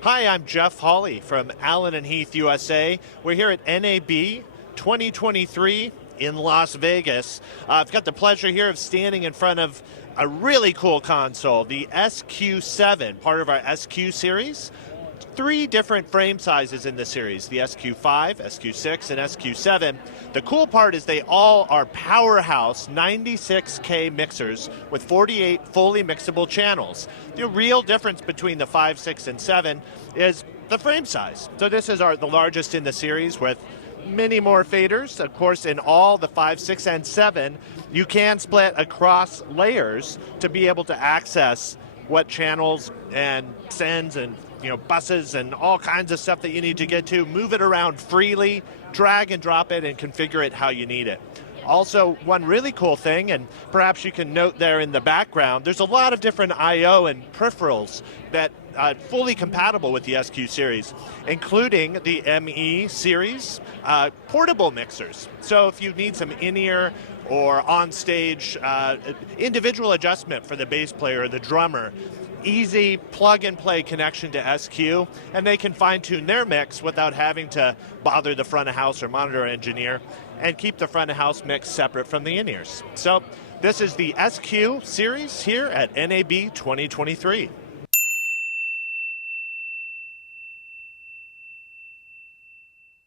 Hi, I'm Jeff Hawley from Allen Heath USA. We're here at NAB 2023 in Las Vegas. I've got the pleasure here of standing in front of a really cool console, the SQ-7, part of our SQ series. 3 different frame sizes in the series, the SQ-5, SQ-6, and SQ-7. The cool part is they all are powerhouse 96K mixers with 48 fully mixable channels. The real difference between the 5, 6, and 7 is the frame size. So this is the largest in the series with many more faders. Of course, in all the 5, 6, and 7, you can split across layers to be able to access what channels and sends and buses and all kinds of stuff that you need to get to, move it around freely, drag and drop it, and configure it how you need it. Also, one really cool thing, and perhaps you can note there in the background, there's a lot of different I/O and peripherals that are fully compatible with the SQ series, including the ME series portable mixers. So if you need some in-ear or on-stage individual adjustment for the bass player or the drummer, easy plug-and-play connection to SQ, and they can fine-tune their mix without having to bother the front-of-house or monitor engineer and keep the front-of-house mix separate from the in-ears. So this is the SQ series here at NAB 2023.